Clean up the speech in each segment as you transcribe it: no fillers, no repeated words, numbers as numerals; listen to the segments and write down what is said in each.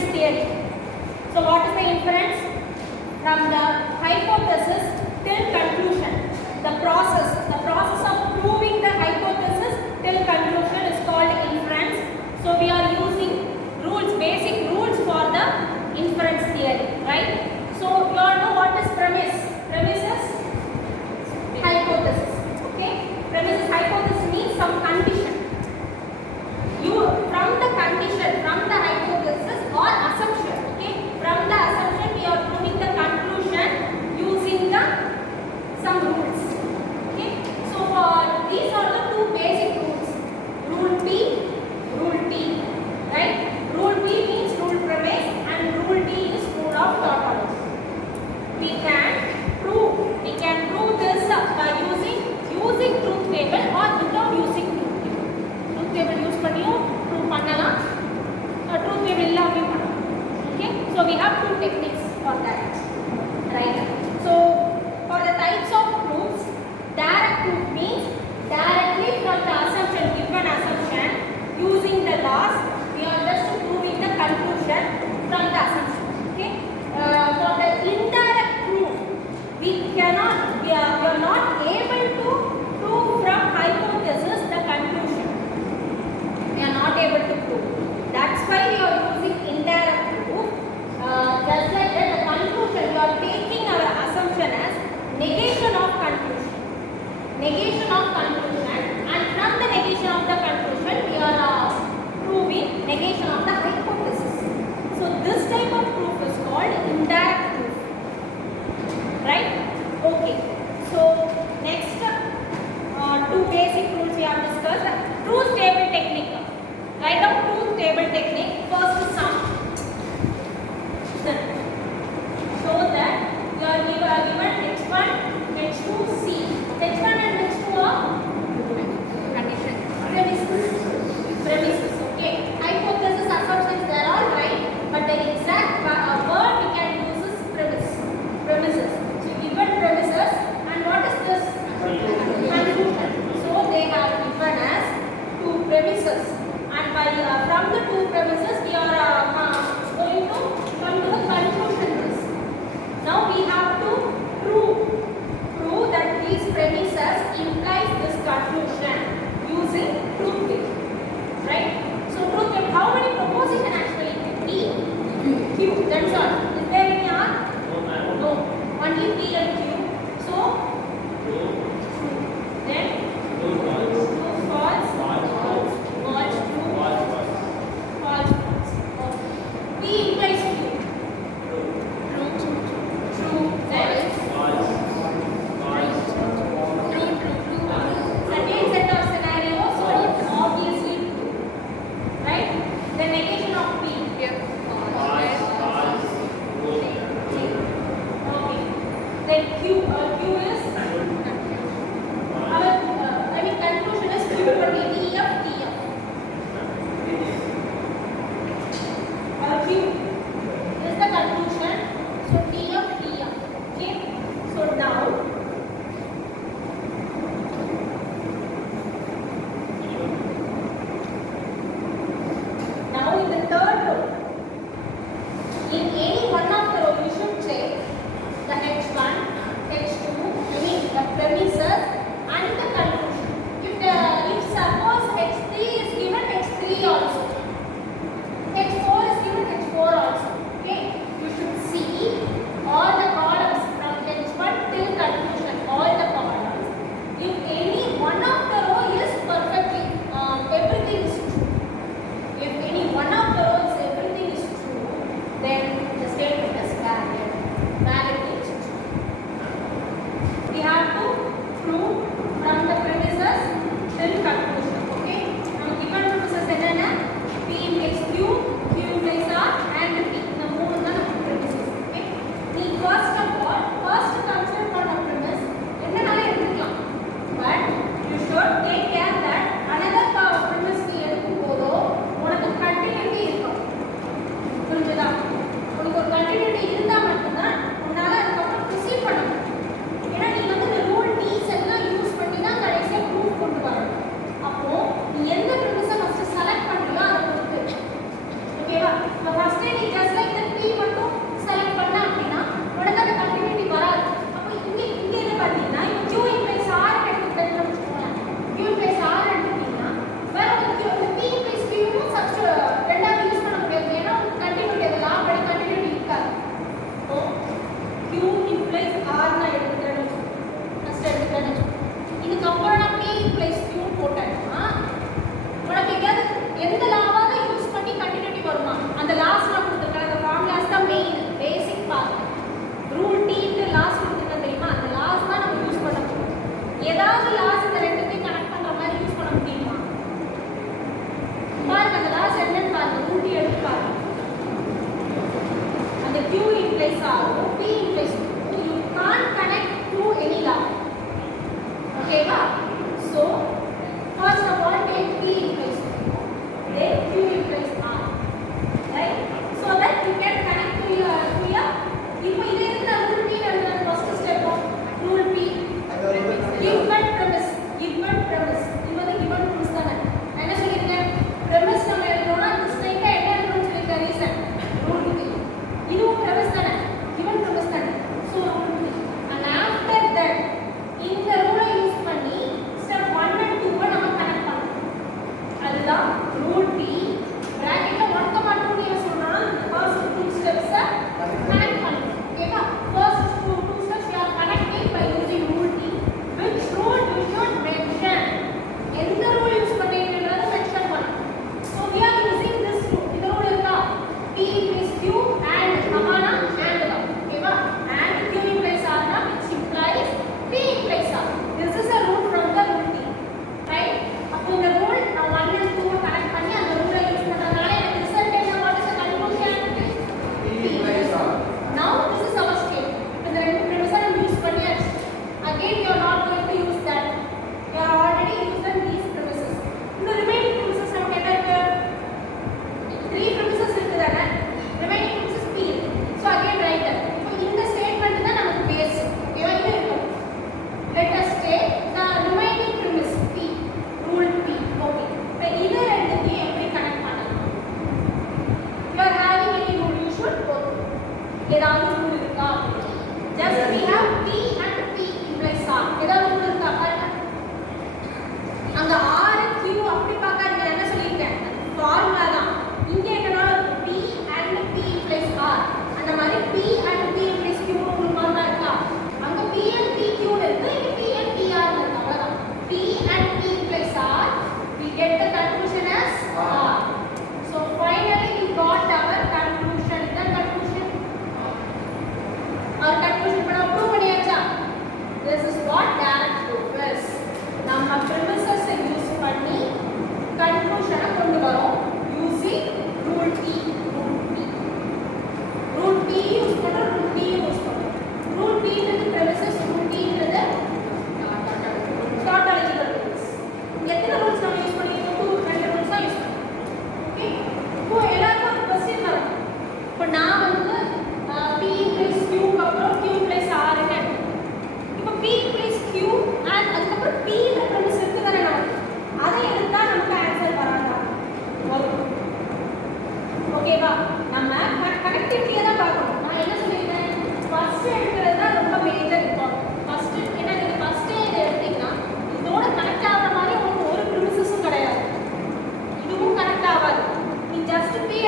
inference theory. So what is the inference? From the hypothesis till conclusion. The process of proving the hypothesis till conclusion is called inference. So we are using rules, basic rules for the inference theory, right? So you all know what is premise. Premise is hypothesis. Okay? Premise is hypothesis means some condition. From the condition, from the hypothesis or assumption, okay? From the assumption we are proving the conclusion using some rules. Okay? So these are the two basic rules. Rule P, rule T, right? Rule P means rule premise and rule T is rule of tautology. We can prove this by using truth table or without using truth table. Truth table use பண்ணியும் prove பண்ணலாம். Truth table இல்லாமையும் பண்ணலாம். Okay? So we have two techniques for that. Right? So for the types of proofs, direct proof means directly from the assumption, given assumption, using the laws, we are just proving the conclusion from the assumption. Okay? For the indirect proof, we are not able to prove from hypothesis the conclusion. We are not able to prove. That's why we are using indirect proof. Just like that, the conclusion, we are taking our assumption as negation of conclusion. Negation of conclusion, and from the negation of the conclusion, we are proving negation of the hypothesis. So this type of proof is called indirect proof. Right? Okay. So next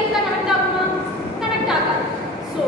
எடுத்தா connect ஆகுமா? Connect ஆகாது. So